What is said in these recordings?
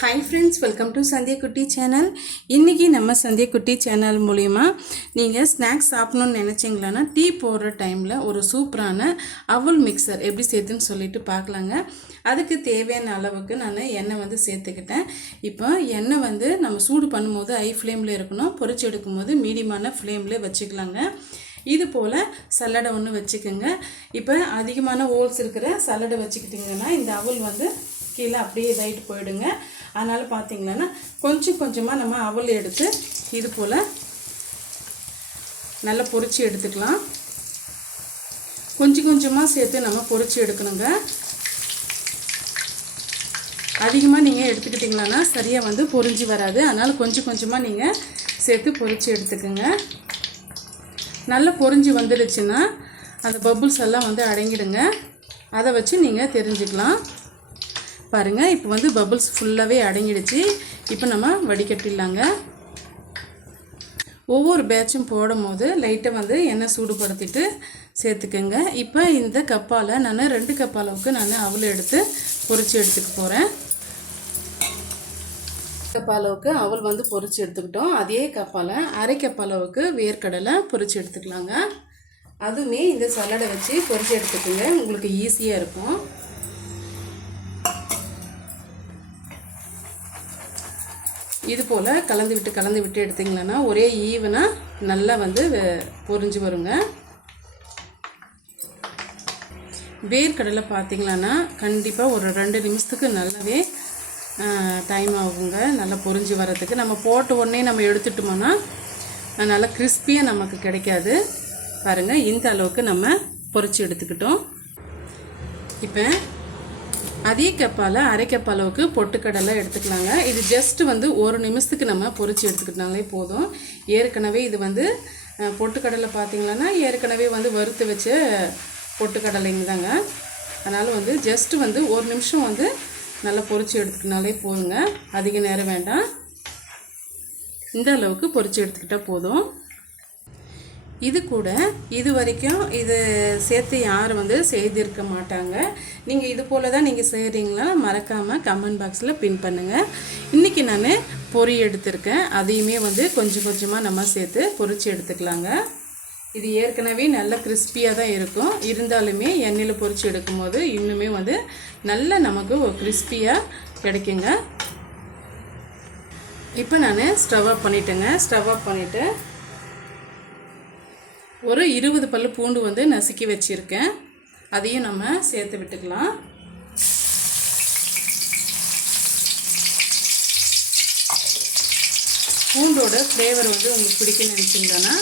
Hi friends, welcome to Sandhya குட்டி channel. இன்றைக்கி நம்ம சந்தியா குட்டி சேனல் மூலிமா நீங்கள் ஸ்நாக்ஸ் சாப்பிட்ணுன்னு நினச்சிங்களான்னா டீ போடுற டைமில் ஒரு சூப்பரான அவல் மிக்சர் எப்படி சேர்த்துன்னு சொல்லிட்டு பார்க்கலாங்க. அதுக்கு தேவையான அளவுக்கு நான் எண்ணெய் சேர்த்துக்கிட்டேன். இப்போ எண்ணெய் நம்ம சூடு பண்ணும்போது ஹை ஃப்ளேமில் இருக்கணும், பொரிச்சு எடுக்கும்போது மீடியமான ஃப்ளேமில் வச்சுக்கலாங்க. இது போல் சல்லடை ஒன்று வச்சுக்கோங்க. இப்போ அதிகமான ஹோல்ஸ் இருக்கிற சல்லடை வச்சுக்கிட்டிங்கன்னா இந்த அவல் கீழே அப்படியே இதாகிட்டு போயிடுங்க. அதனால் பார்த்திங்கன்னா கொஞ்சம் கொஞ்சமாக நம்ம அவல் எடுத்து இது போல் நல்லா பொரிச்சு எடுத்துக்கலாம். கொஞ்சம் கொஞ்சமாக சேர்த்து நம்ம பொரிச்சு எடுக்கணுங்க. அதிகமாக நீங்கள் எடுத்துக்கிட்டிங்களான்னா சரியாக பொரிஞ்சு வராது. அதனால் கொஞ்சம் கொஞ்சமாக நீங்கள் சேர்த்து பொரிச்சு எடுத்துக்கோங்க. நல்லா பொரிஞ்சு வந்துடுச்சுன்னா அந்த பபுள்ஸ் எல்லாம் அடங்கிடுங்க. அதை வச்சு நீங்கள் தெரிஞ்சுக்கலாம். பாருங்கள், இப்போ பபுள்ஸ் ஃபுல்லாகவே அடங்கிடுச்சு. இப்போ நம்ம வடிகட்டிடலாங்க. ஒவ்வொரு பேட்சும் போடும் போது லைட்டாக எண்ணெய் சூடுபடுத்திட்டு சேர்த்துக்கோங்க. இப்போ இந்த கப்பால் நான் 2 கப் அளவுக்கு நான் அவல் எடுத்து பொரிச்சு எடுத்துக்க போகிறேன். கப் அளவுக்கு அவல் பொரிச்சு எடுத்துக்கிட்டோம். அதே கப்பால் அரை கப் அளவுக்கு வேர்க்கடலை பொரிச்சு எடுத்துக்கலாங்க. அதுவுமே இந்த சல்லடை வச்சு பொரிச்சு எடுத்துக்கோங்க, உங்களுக்கு ஈஸியாக இருக்கும். இது போல் கலந்து விட்டு எடுத்திங்களான்னா ஒரே ஈவனாக நல்லா பொரிஞ்சு வருங்க. வேர்க்கடலை பார்த்திங்களான்னா கண்டிப்பாக ஒரு 2 நிமிஷத்துக்கு நல்லாவே டைம் ஆகுங்க நல்லா பொரிஞ்சு வர்றதுக்கு. நம்ம போட்ட உடனே நம்ம எடுத்துட்டோம்னா நல்லா கிறிஸ்பியாக நமக்கு கிடைக்காது. பாருங்கள், இந்த அளவுக்கு நம்ம பொரிச்சு எடுத்துக்கிட்டோம். இப்போ அதே கப்பால் அரை கப் அளவுக்கு பொட்டுக்கடலை எடுத்துக்கலாங்க. இது ஜஸ்ட் 1 நிமிஷத்துக்கு நம்ம பொரிச்சு எடுத்துக்கிட்டாலே போதும். ஏற்கனவே இது பொட்டுக்கடலை பார்த்திங்களான்னா ஏற்கனவே வறுத்து வச்ச பொட்டுக்கடலைங்க தாங்க. அதனால் ஜஸ்ட் 1 நிமிஷம் நல்லா பொரிச்சு எடுத்துக்கினாலே போதுங்க. அதிக நேரம் வேண்டாம். இந்த அளவுக்கு பொரிச்சு எடுத்துக்கிட்டால் போதும். இது கூட இது வரைக்கும் இது சேர்த்து யாரும் செய்திருக்க மாட்டாங்க. நீங்கள் இது போல் தான் நீங்கள் செய்கிறீங்களா மறக்காமல் கமெண்ட் பாக்ஸில் பின் பண்ணுங்கள். இன்றைக்கி நான் பொரி எடுத்திருக்கேன். அதையுமே கொஞ்சம் கொஞ்சமாக நம்ம சேர்த்து பொரிச்சு எடுத்துக்கலாங்க. இது ஏற்கனவே நல்ல கிறிஸ்பியாக தான் இருக்கும். இருந்தாலுமே எண்ணெயில் பொரிச்சு எடுக்கும்போது இன்னுமே நல்ல நமக்கு ஒரு கிறிஸ்பியாக கிடைக்குங்க. இப்போ நான் ஸ்டவ் ஆஃப் பண்ணிட்டேங்க. ஸ்டவ் ஆஃப் பண்ணிவிட்டு ஒரு 20 பல்லு பூண்டு நசுக்கி வச்சுருக்கேன். அதையும் நம்ம சேர்த்து விட்டுக்கலாம். பூண்டோட ஃப்ளேவர் உங்களுக்கு பிடிக்குன்னு நினச்சிங்கன்னா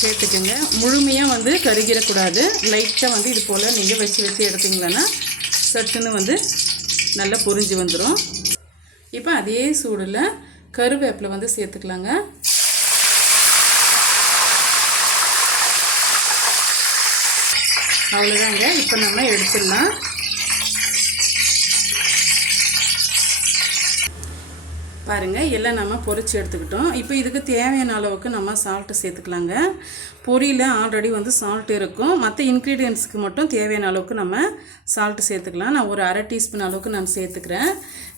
சேர்த்துக்கோங்க. முழுமையாக கருகிடக்கூடாது. லைட்டாக இது போல் நீங்கள் வச்சு எடுத்தீங்களான்னா சட்டுன்னு நல்லா பொரிஞ்சு வந்துடும். இப்போ அதே சூடில் கருவேப்பிலை சேர்த்துக்கலாங்க. அவ்வளோதாங்க. இப்போ நம்ம எடுத்துடலாம். பாருங்கள், எல்லாம் நம்ம பொரிச்சு எடுத்துக்கிட்டோம். இப்போ இதுக்கு தேவையான அளவுக்கு நம்ம சால்ட்டு சேர்த்துக்கலாங்க. பொரியில் ஆல்ரெடி சால்ட் இருக்கும். மற்ற இன்க்ரீடியன்ட்ஸுக்கு மட்டும் தேவையான அளவுக்கு நம்ம சால்ட்டு சேர்த்துக்கலாம். நான் ஒரு அரை டீஸ்பூன் அளவுக்கு நான் சேர்த்துக்கிறேன்.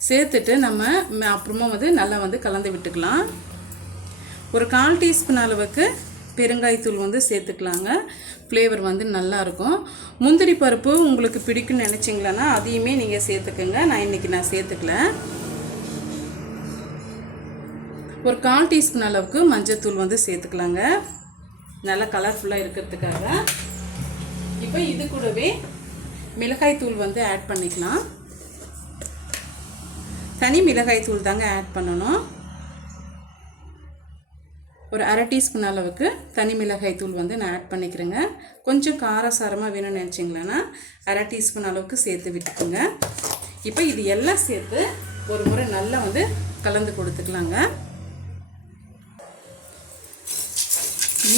சேர்த்துட்டு நம்ம அப்புறமா நல்லா கலந்து விட்டுக்கலாம். ஒரு 1/4 டீஸ்பூன் அளவுக்கு பெருங்காயத்தூள் சேர்த்துக்கலாங்க. ஃப்ளேவர் நல்லாயிருக்கும். முந்திரி பருப்பு உங்களுக்கு பிடிக்குன்னு நினச்சிங்களான்னா அதையுமே நீங்கள் சேர்த்துக்கோங்க. நான் இன்றைக்கி சேர்த்துக்கல. ஒரு 1/4 டீஸ்பூன் அளவுக்கு மஞ்சத்தூள் சேர்த்துக்கலாங்க, நல்லா கலர்ஃபுல்லாக இருக்கிறதுக்காக. இப்போ இது கூடவே மிளகாய்த்தூள் ஆட் பண்ணிக்கலாம். தனி மிளகாய்த்தூள் தாங்க ஆட் பண்ணணும். ஒரு அரை டீஸ்பூன் அளவுக்கு தனி மிளகாய் தூள் நான் ஆட் பண்ணிக்கிறேங்க. கொஞ்சம் காரசாரமாக வேணும்னு நினச்சிங்களான்னா அரை டீஸ்பூன் அளவுக்கு சேர்த்து விட்டுக்குங்க. இப்போ இது எல்லாம் சேர்த்து ஒரு முறை நல்லா கலந்து கொடுத்துக்கலாங்க.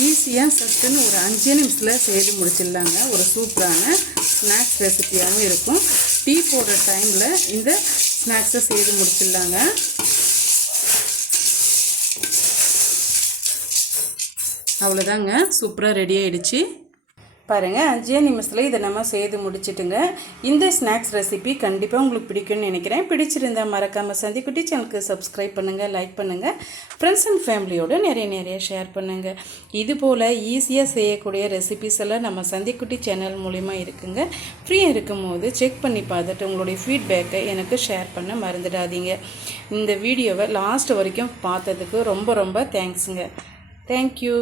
ஈஸியாக சட்டுன்னு ஒரு 5 நிமிஷத்தில் செய்து முடிச்சிடலாங்க. ஒரு சூப்பரான ஸ்நாக்ஸ் ரெசிபியாகவும் இருக்கும். டீ போடுற டைமில் இந்த ஸ்நாக்ஸை செய்து முடிச்சிடலாங்க. அவ்வளோதாங்க, சூப்பராக ரெடி ஆகிடுச்சு. பாருங்கள் 5 நிமிஷத்தில் இதை நம்ம செய்து முடிச்சிட்டுங்க. இந்த ஸ்நாக்ஸ் ரெசிபி கண்டிப்பாக உங்களுக்கு பிடிக்கும்னு நினைக்கிறேன். பிடிச்சிருந்தால் மறக்காமல் சந்திக்குட்டி சேனலுக்கு சப்ஸ்கிரைப் பண்ணுங்கள், லைக் பண்ணுங்கள், ஃப்ரெண்ட்ஸ் அண்ட் ஃபேமிலியோடு நிறைய ஷேர் பண்ணுங்கள். இதுபோல் ஈஸியாக செய்யக்கூடிய ரெசிபிஸ் எல்லாம் நம்ம சந்திக்குட்டி சேனல் மூலிமா இருக்குங்க. ஃப்ரீயாக இருக்கும்போது செக் பண்ணி பார்த்துட்டு உங்களுடைய ஃபீட்பேக்கை எனக்கு ஷேர் பண்ண மறந்துடாதீங்க. இந்த வீடியோவை லாஸ்ட் வரைக்கும் பார்த்ததுக்கு ரொம்ப தேங்க்ஸுங்க. தேங்க்யூ.